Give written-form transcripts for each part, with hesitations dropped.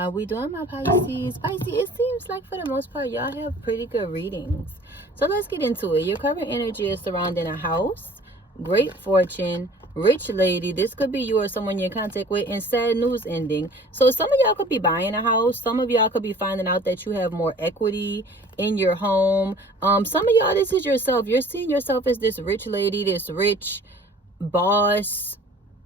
How we doing, my Pisces? Pisces, it seems like for the most part, y'all have pretty good readings. So let's get into it. Your current energy is surrounding a house, great fortune, rich lady. This could be you or someone you're in contact with, and sad news ending. So some of y'all could be buying a house. Some of y'all could be finding out that you have more equity in your home. Some of y'all, this is yourself. You're seeing yourself as this rich lady, this rich boss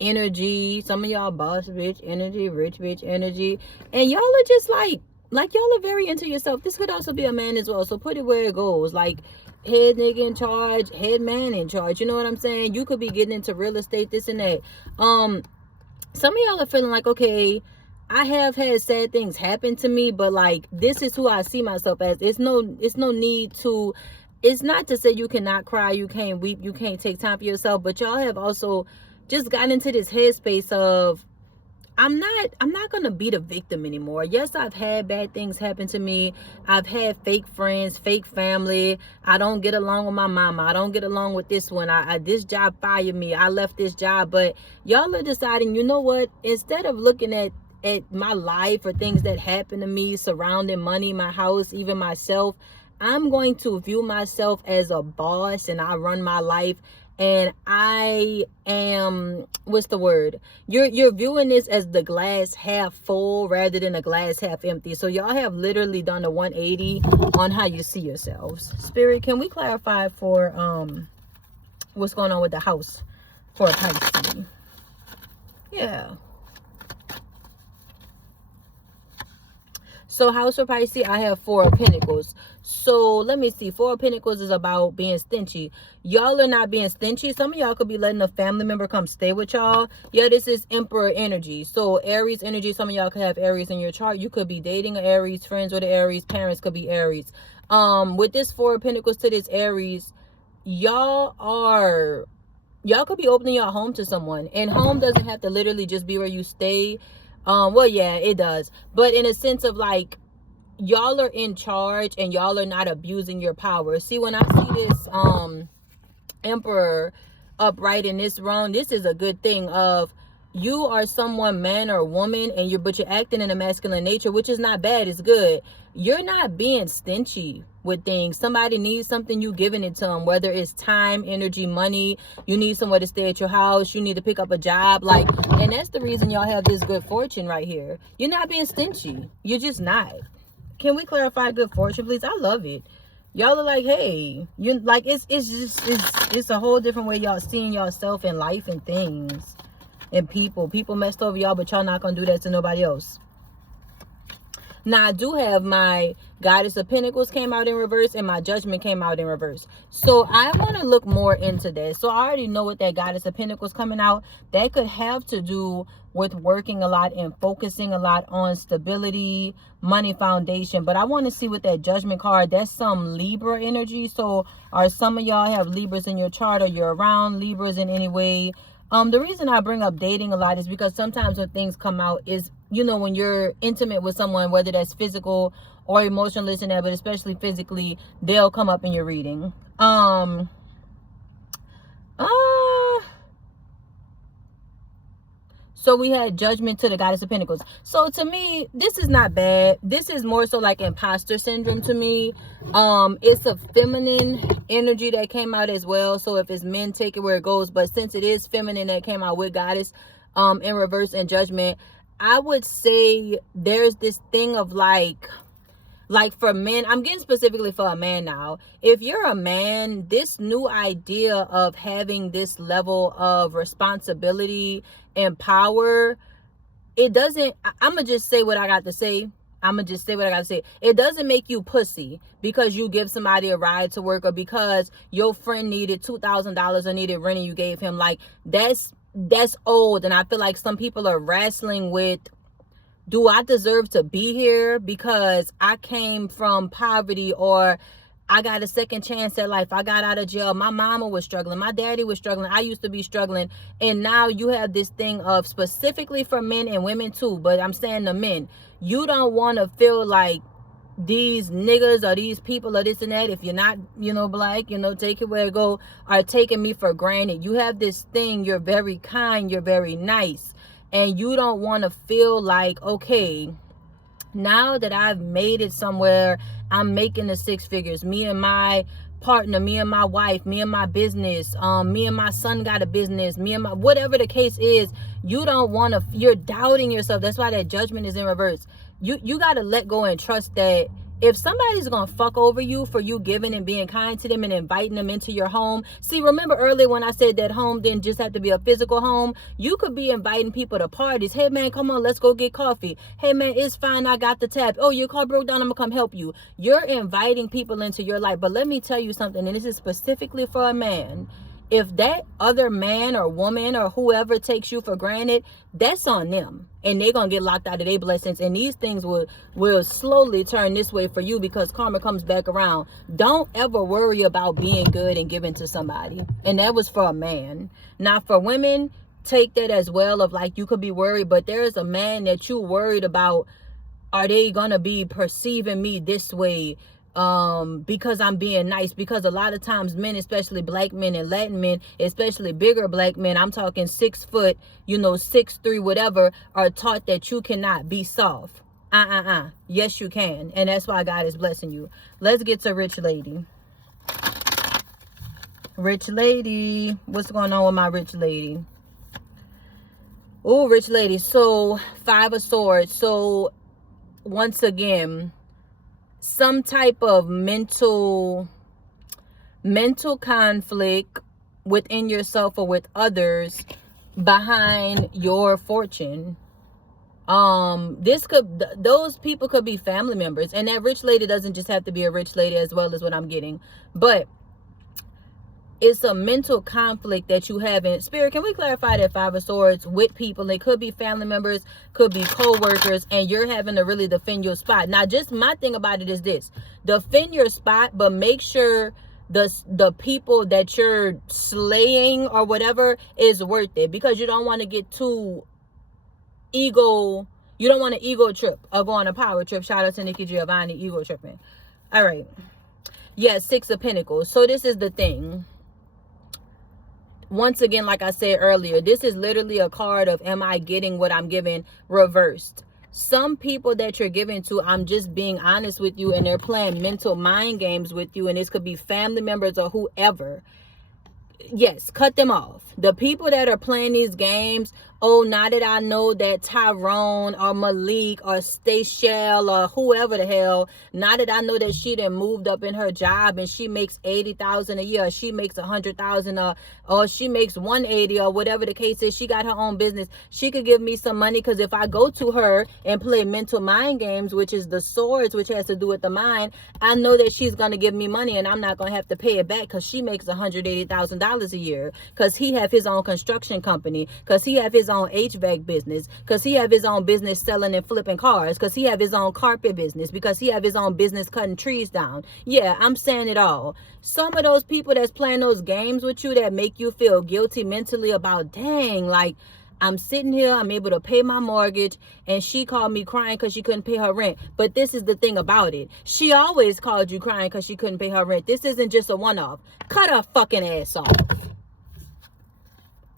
energy. Some of y'all boss bitch energy, rich bitch energy, and y'all are just like y'all are very into yourself. This could also be a man as well, so put it where it goes, like head nigga in charge, head man in charge, you know what I'm saying? You could be getting into real estate, this and that. Some of y'all are feeling like, okay, I have had sad things happen to me, but like this is who I see myself as. It's no need to, it's not to say you cannot cry, you can't weep, you can't take time for yourself, but y'all have also just gotten into this headspace of I'm not gonna be the victim anymore. Yes, I've had bad things happen to me. I've had fake friends, fake family. I don't get along with my mama. I don't get along with this one. This job fired me. I left this job. But y'all are deciding, you know what? Instead of looking at my life or things that happen to me surrounding money, my house, even myself, I'm going to view myself as a boss, and I run my life, and I am, what's the word? You're viewing this as the glass half full rather than a glass half empty. So y'all have literally done a 180 on how you see yourselves. Spirit, can we clarify for what's going on with the house for a Pisces? Yeah. So house for Pisces, I have 4 of Pentacles. So let me see. 4 of Pentacles is about being stingy. Y'all are not being stingy. Some of y'all could be letting a family member come stay with y'all. Yeah, this is Emperor energy. So Aries energy. Some of y'all could have Aries in your chart. You could be dating an Aries, friends with an Aries, parents could be Aries. With this 4 of Pentacles to this Aries, y'all could be opening your home to someone. And home doesn't have to literally just be where you stay. Well, yeah, it does, but in a sense of like y'all are in charge and y'all are not abusing your power. See, when I see this Emperor upright in this wrong, this is a good thing of you are someone, man or woman, and you're acting in a masculine nature, which is not bad, it's good. You're not being stingy with things. Somebody needs something, you giving it to them, whether it's time, energy, money. You need somewhere to stay at your house, you need to pick up a job, like, and that's the reason y'all have this good fortune right here. You're not being stingy, you're just not. Can we clarify good fortune, please? I love it. Y'all are like, hey, you like, it's a whole different way y'all seeing yourself in life and things and people messed over y'all, but y'all not gonna do that to nobody else. Now, I do have my Goddess of Pentacles came out in reverse, and my Judgment came out in reverse. So I want to look more into that. So I already know what that Goddess of Pentacles coming out. That could have to do with working a lot and focusing a lot on stability, money foundation. But I want to see what that Judgment card, that's some Libra energy. So are some of y'all have Libras in your chart, or you're around Libras in any way? The reason I bring up dating a lot is because sometimes when things come out is, you know, when you're intimate with someone, whether that's physical or emotional, listen to that, but especially physically, they'll come up in your reading. So we had Judgment to the Goddess of Pentacles. So to me, this is not bad. This is more so like imposter syndrome to me. It's a feminine energy that came out as well. So if it's men, take it where it goes. But since it is feminine that came out with Goddess in reverse and Judgment, I would say there's this thing of like for men, I'm getting specifically for a man now. If you're a man, this new idea of having this level of responsibility and power, it doesn't, I'm gonna just say what I got to say. It doesn't make you pussy because you give somebody a ride to work, or because your friend needed $2,000 or needed rent and you gave him. Like, that's old. And I feel like some people are wrestling with, do I deserve to be here because I came from poverty, or I got a second chance at life, I got out of jail, my mama was struggling, my daddy was struggling, I used to be struggling. And now you have this thing of, specifically for men and women too, but I'm saying the men, you don't want to feel like these niggas or these people or this and that, if you're not, you know, black, you know, take it where it go, are taking me for granted. You have this thing, you're very kind, you're very nice, and you don't want to feel like, okay, Now that I've made it somewhere, I'm making the six figures. Me and my partner, me and my wife, me and my business, me and my son got a business, me and my, whatever the case is, you don't want to, you're doubting yourself. That's why that judgment is in reverse. You got to let go and trust that if somebody's gonna fuck over you for you giving and being kind to them and inviting them into your home. See, remember earlier when I said that home didn't just have to be a physical home? You could be inviting people to parties. Hey man, come on, let's go get coffee. Hey man, it's fine, I got the tab. Oh, your car broke down, I'm gonna come help you. You're inviting people into your life. But let me tell you something, and this is specifically for a man. If that other man or woman or whoever takes you for granted, that's on them. And they're going to get locked out of their blessings. And these things will slowly turn this way for you because karma comes back around. Don't ever worry about being good and giving to somebody. And that was for a man. Now for women, take that as well of like you could be worried. But there's a man that you worried about. Are they going to be perceiving me this way? Because I'm being nice, because a lot of times men, especially black men and Latin men, especially bigger black men, I'm talking 6 foot, 6'3", whatever, are taught that you cannot be soft. Yes, you can. And that's why God is blessing you. Let's get to rich lady. Rich lady. What's going on with my rich lady? Oh, rich lady. So 5 of Swords. So once again, some type of mental conflict within yourself or with others behind your fortune. Those people could be family members, and that rich lady doesn't just have to be a rich lady as well as what I'm getting, but it's a mental conflict that you have in spirit. Can we clarify that 5 of Swords with people? They could be family members, could be co-workers, and you're having to really defend your spot. Now, just my thing about it is this: defend your spot, but make sure the people that you're slaying or whatever is worth it, because you don't want to get too ego. You don't want an ego trip or go on a power trip. Shout out to Nikki Giovanni, ego tripping. All right. Yeah, 6 of Pentacles. So this is the thing. Once again, like I said earlier, this is literally a card of am I getting what I'm giving reversed. Some people that you're giving to, I'm just being honest with you, and they're playing mental mind games with you, and this could be family members or whoever. Yes, cut them off. The people that are playing these games, oh, now that I know that Tyrone or Malik or Stachel or whoever the hell, now that I know that she done moved up in her job and she makes $80,000 a year, or she makes $100,000, or she makes $180,000, or whatever the case is, she got her own business. She could give me some money, because if I go to her and play mental mind games, which is the Swords, which has to do with the mind, I know that she's gonna give me money and I'm not gonna have to pay it back, because she makes $180,000 a year, because he have his own construction company, because he have his own HVAC business, because he have his own business selling and flipping cars, because he have his own carpet business, because he have his own business cutting trees down. Yeah, I'm saying it all. Some of those people that's playing those games with you that make you feel guilty mentally about, dang, like, I'm sitting here, I'm able to pay my mortgage, and she called me crying because she couldn't pay her rent. But this is the thing about it. She always called you crying because she couldn't pay her rent. This isn't just a one-off. Cut her fucking ass off.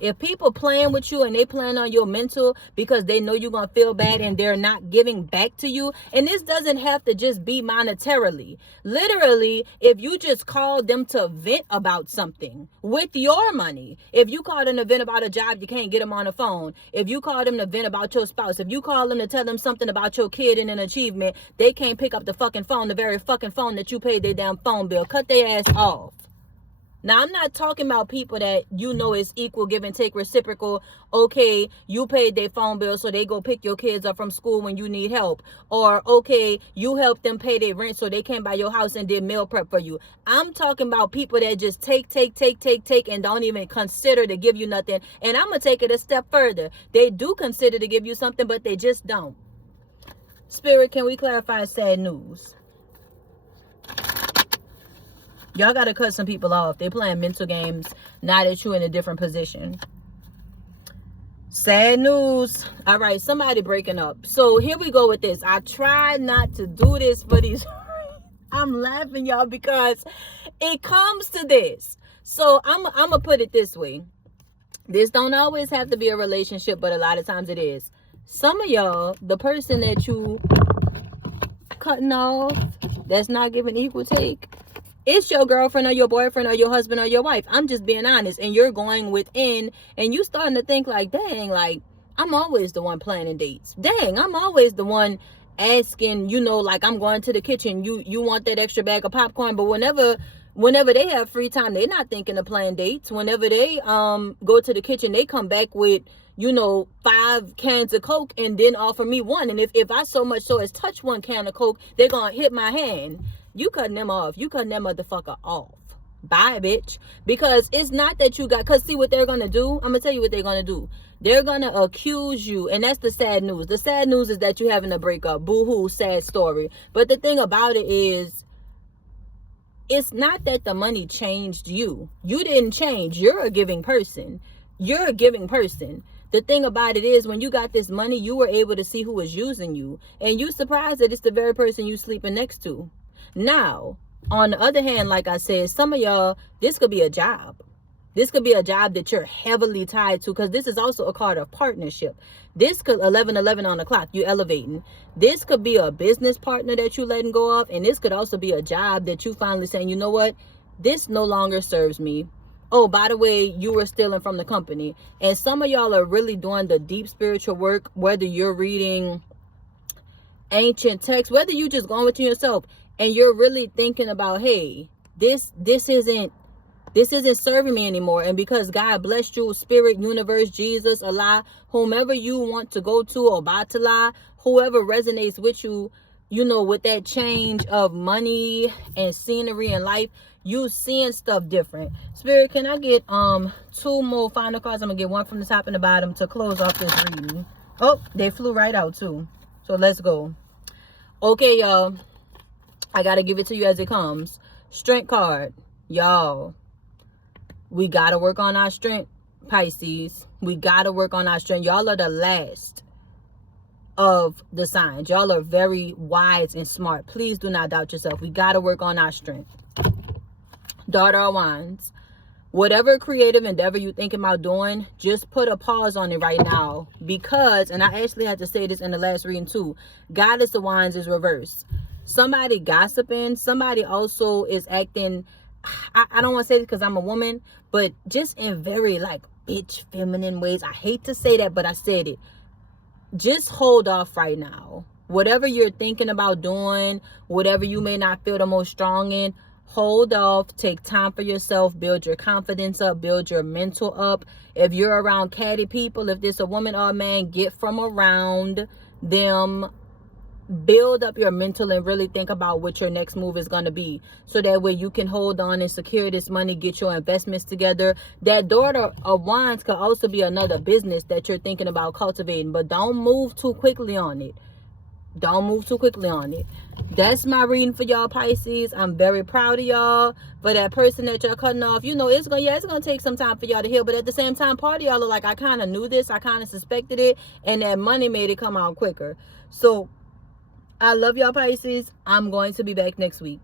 If people playing with you and they playing on your mental because they know you're going to feel bad and they're not giving back to you, and this doesn't have to just be monetarily. Literally, if you just call them to vent about something with your money, if you call them to vent about a job, you can't get them on the phone. If you call them to vent about your spouse, if you call them to tell them something about your kid and an achievement, they can't pick up the fucking phone, the very fucking phone that you paid their damn phone bill. Cut their ass off. Now, I'm not talking about people that is equal, give and take, reciprocal. Okay, you paid their phone bill, so they go pick your kids up from school when you need help. Or, okay, you help them pay their rent so they came by your house and did meal prep for you. I'm talking about people that just take, and don't even consider to give you nothing. And I'm going to take it a step further. They do consider to give you something, but they just don't. Spirit, can we clarify sad news? Y'all got to cut some people off. They playing mental games now that you're in a different position. Sad news. All right, somebody breaking up. So here we go with this. I try not to do this for these. I'm laughing, y'all, because it comes to this. So I'm going to put it this way. This don't always have to be a relationship, but a lot of times it is. Some of y'all, the person that you cutting off, that's not giving equal take, it's your girlfriend or your boyfriend or your husband or your wife. I'm just being honest. And you're going within and you starting to think like, dang, like, I'm always the one planning dates. Dang, I'm always the one asking, like, I'm going to the kitchen. You want that extra bag of popcorn? But whenever they have free time, they're not thinking of plan dates. Whenever they go to the kitchen, they come back with 5 cans of Coke and then offer me one. And if I so much so as touch one can of Coke, they're gonna hit my hand. You cutting them off. You cutting that motherfucker off. Bye, bitch. Because it's not that you got, because see what they're gonna do? I'm gonna tell you what they're gonna do. They're gonna accuse you, and that's the sad news. The sad news is that you're having a breakup. Boo-hoo, sad story. But the thing about it is, it's not that the money changed you. You didn't change. You're a giving person. You're a giving person. The thing about it is, when you got this money, you were able to see who was using you. And you surprised that it's the very person you sleeping next to. Now, on the other hand, like I said, some of y'all, this could be a job. This could be a job that you're heavily tied to, because this is also a card of partnership. This could 11:11 on the clock, you elevating. This could be a business partner that you letting go of, and this could also be a job that you finally saying, you know what, this no longer serves me. Oh, by the way, you were stealing from the company. And some of y'all are really doing the deep spiritual work, whether you're reading ancient texts, whether you just going within yourself and you're really thinking about, hey, this isn't serving me anymore. And because God blessed you, spirit, universe, Jesus, Allah, whomever you want to go to, or Batala, whoever resonates with you, with that change of money and scenery in life, you seeing stuff different. Spirit, can I get 2 more final cards? I'm gonna get one from the top and the bottom to close off this reading. Oh, they flew right out too. So let's go. Okay, y'all, I gotta give it to you as it comes. Strength card. Y'all, we gotta work on our strength, Pisces. We gotta work on our strength. Y'all are the last of the signs. Y'all are very wise and smart. Please do not doubt yourself. We gotta work on our strength. Daughter of Wands, whatever creative endeavor you're thinking about doing, just put a pause on it right now. Because, and I actually had to say this in the last reading too, Goddess of Wands is reversed. Somebody gossiping, somebody also is acting, I don't want to say this because I'm a woman, but just in very like bitch feminine ways. I hate to say that, but I said it. Just hold off right now. Whatever you're thinking about doing, whatever you may not feel the most strong in, hold off. Take time for yourself. Build your confidence up. Build your mental up. If you're around catty people, if this a woman or a man, get from around them. Build up your mental and really think about what your next move is going to be, so that way you can hold on and secure this money, get your investments together. That Daughter of Wands could also be another business that you're thinking about cultivating, but don't move too quickly on it. Don't move too quickly on it. That's my reading for y'all, Pisces. I'm very proud of y'all. For that person that y'all cutting off, it's gonna take some time for y'all to heal. But at the same time, part of y'all are like, I kind of knew this, I kind of suspected it, and that money made it come out quicker. So I love y'all, Pisces. I'm going to be back next week.